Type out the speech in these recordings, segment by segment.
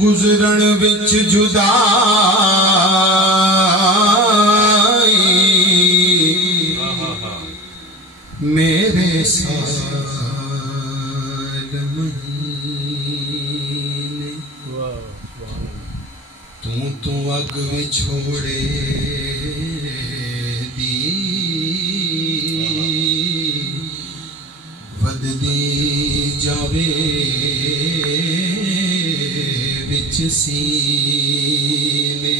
گزرن وچ جدائی میرے سال مہینے تو اگ چھوڑے دی وددی جاوے وچ سینے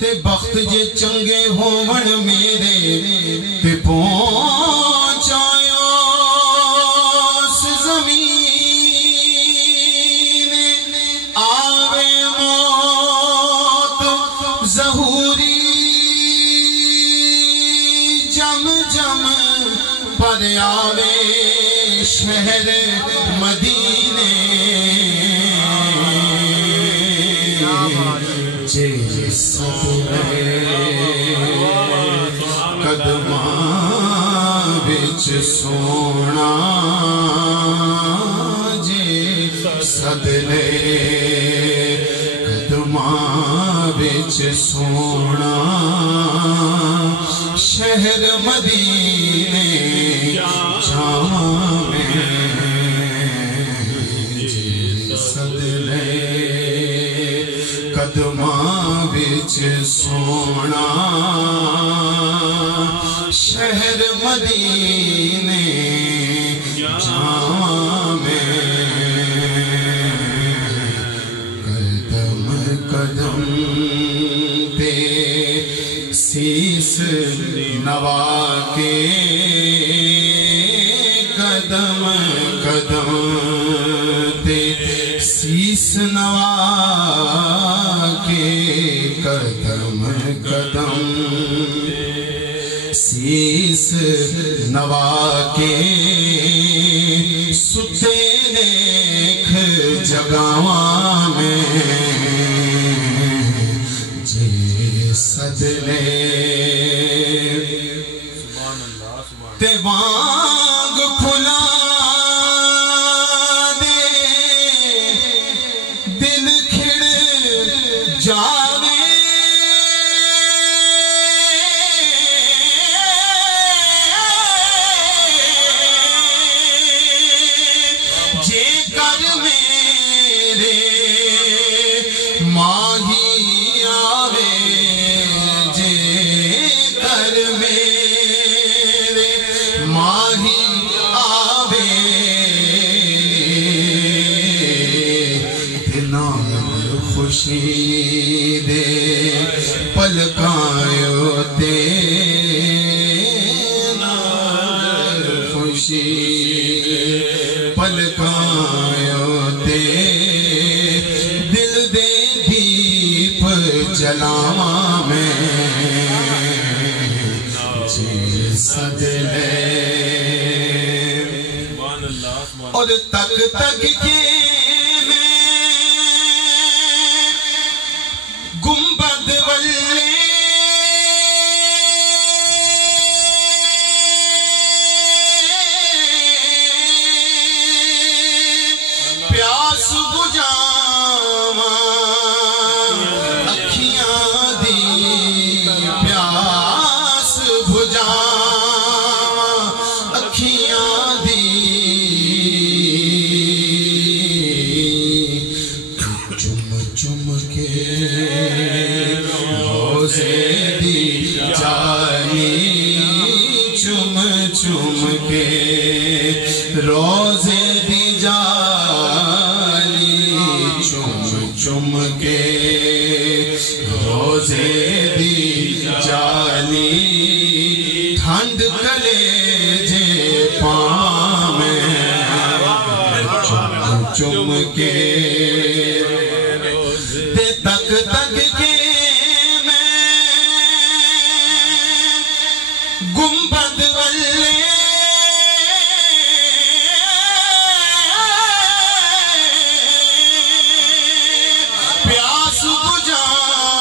تے بخت جے چنگے ہون میرے تے پہنچایا اس زمین آوے موت ظہوری جم جم پر آوے شہر مدینے جے صدرے قدماں وچ سونا جے صدرے قدماں وچ سونا شہر مدینے جاواں میں جے صدرے قدماں وچ سونا شہر مدینے جاواں میں قدم قدم تے سیس نوا کے قدم قدم تے سیس نوا کے قدم قدم سیس نوا کے ستے نیک جگاواں میں جے صدلے تے وانگ کھلا دے دل کھڑ جاوے جے کر میرے ماہی آوے جے کر میرے ماہی آوے دلان خوشی دے پلکایو تے نال خوشی پلکایو تے دل دے دیپ جلاواں میں جے صدلے اور تک تک کے میں گنبد والے پیاس بجھاواں اکھیاں دی پیاس بجھاواں اکھیاں دی چم چم کے روزے دی جالی چم چم کے روزے دی جالی چم چم کے روزے دی جالی ٹھنڈ کلیجے پاں میں چم چم کے تے تک تک کے میں گنبد والے پیاس بجھاواں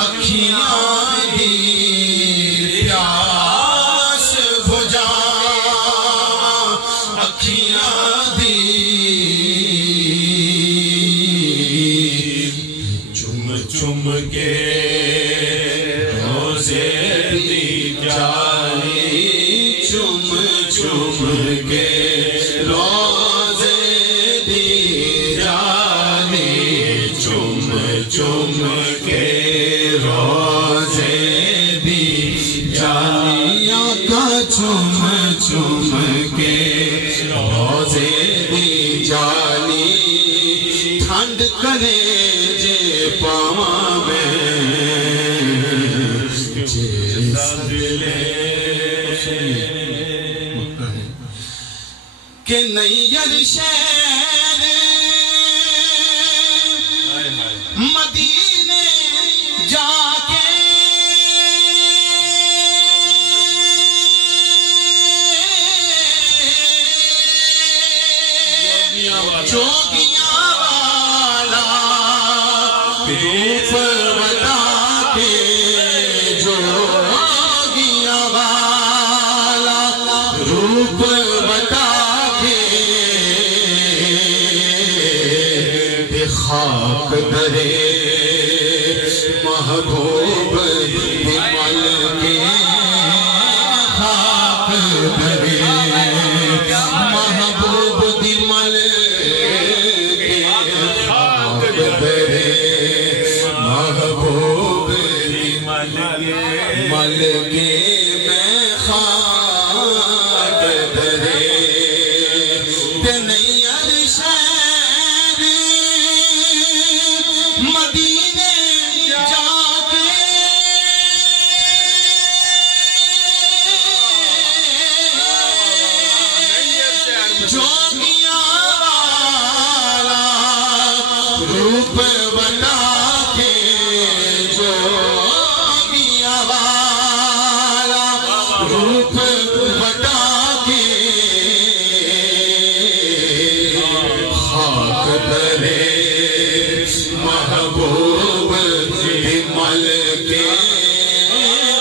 اکھیاں دی پیاس بجھاواں اکھیاں دی چوم کے روزے دی جانی چوم چوم کے روزے دی جانی آقا چوم چوم کے روزے دی جانی ٹھنڈ کرے جے پاواں میں کہ نیّر شہر مدینے جا کے جوگیاں والا روپ بتا کے جوگیاں والا روپ بتا خاک درے محبوب مل کے خاک درے محبوب مل کے خاک درے محبوب مل کے میں خاک درے نیّر شہر مدینے جا کے جوگیاں والا روپ بتا کے جوگیاں والا روپ بتا کے خاک درے محبوب مل کے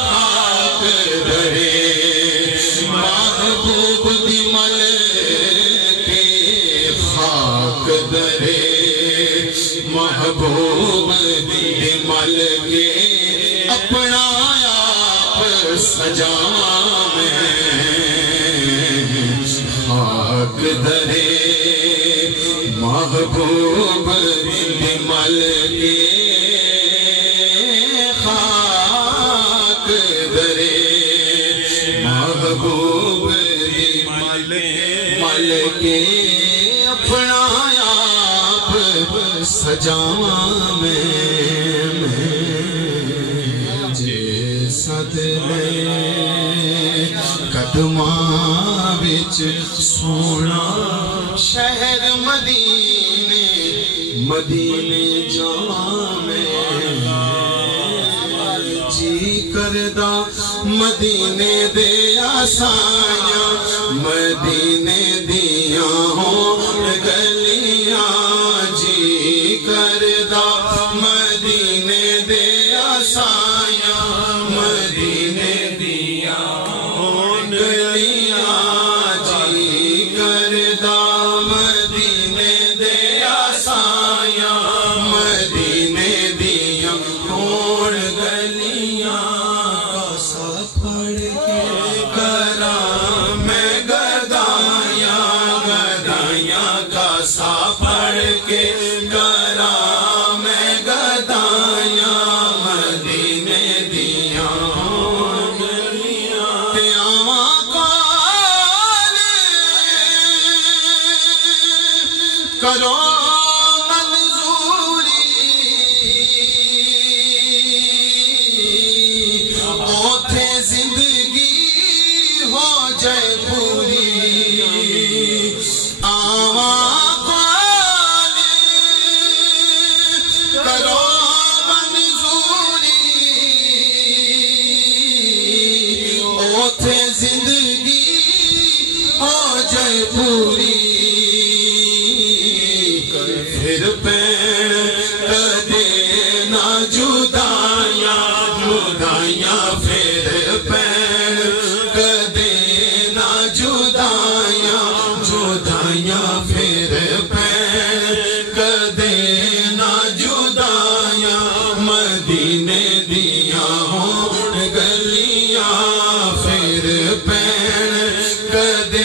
خاک درے محبوب مل کے خاک درے محبوب مل کے اپنا آپ سجاواں میں خاک درے محبوب مل کے خاک درے محبوب مل کے اپنا آپ سجاواں میں جے صدرے قدماں وچ سونا شہر مدینے مدینے جاواں میں جی کردہ مدینے دے آسائیاں مدینے دیاں ہوں گلیاں جی کردہ مدینے دے آسائیاں مدینے دیاں ہوں گلیاں جی کردہ مدینے دے آسائیاں مدینے دیاں ہوں گلیاں کاسا پڑھ کے کراں میں گدائیاں گدائیاں کاسا پڑھ کے کراں میں گدائیاں مدینے دیاں ہوں گلیاں تے آواں کال کرو پھر پین کدے نہ جدائیاں جدائیاں پھر پین کدے نہ جدائیاں جدائیاں پھر پین کدے نہ جدائیاں مدینے دیاں ہوں گلیاں پھر پین کدے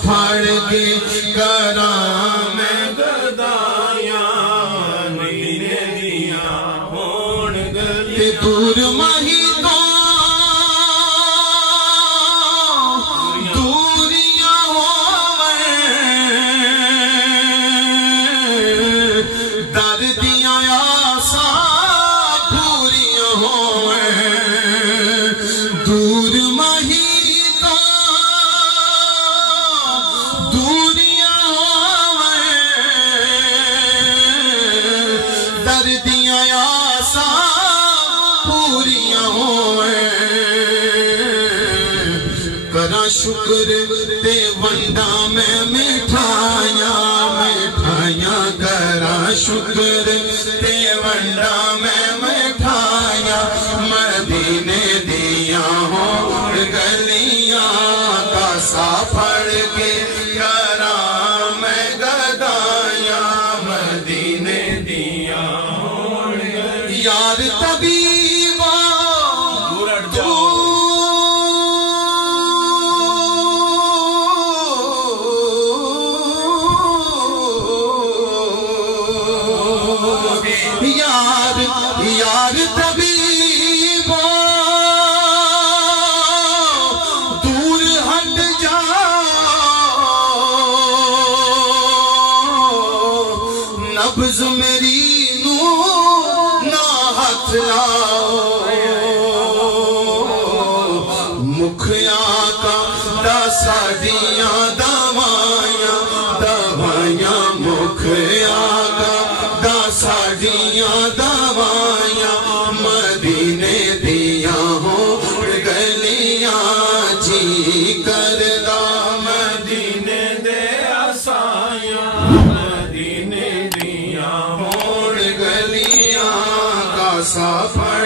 پھڑ کے کراں میں گدایاں مدینے دیاں ہون گلی دور مہی تو دوریاں ہوویں دردیاں آساں پوریاں ہوویں دور مہی شکر تے ونڈا میں مٹھائیاں مٹھائیاں کرا شکر تے ونڈا میں مٹھائیاں مدینے دیاں ہون گلیاں کاسا پھڑ کے کراں میں گدایاں مدینے دیاں ہون گلیاں یار طبیبا یار طبیبو دور ہٹ جاؤ نبض میری نو نہ ہاتھ لاؤ مکھیا کا دا ساڈیاں دوائیاں دوائیاں مکھیا کا دا ساڈیاں دوائیاں مدینے دیاں ہون گلیاں جی کردا مدینے دے آسایاں مدینے دیاں ہون گلیاں کاسا پھڑ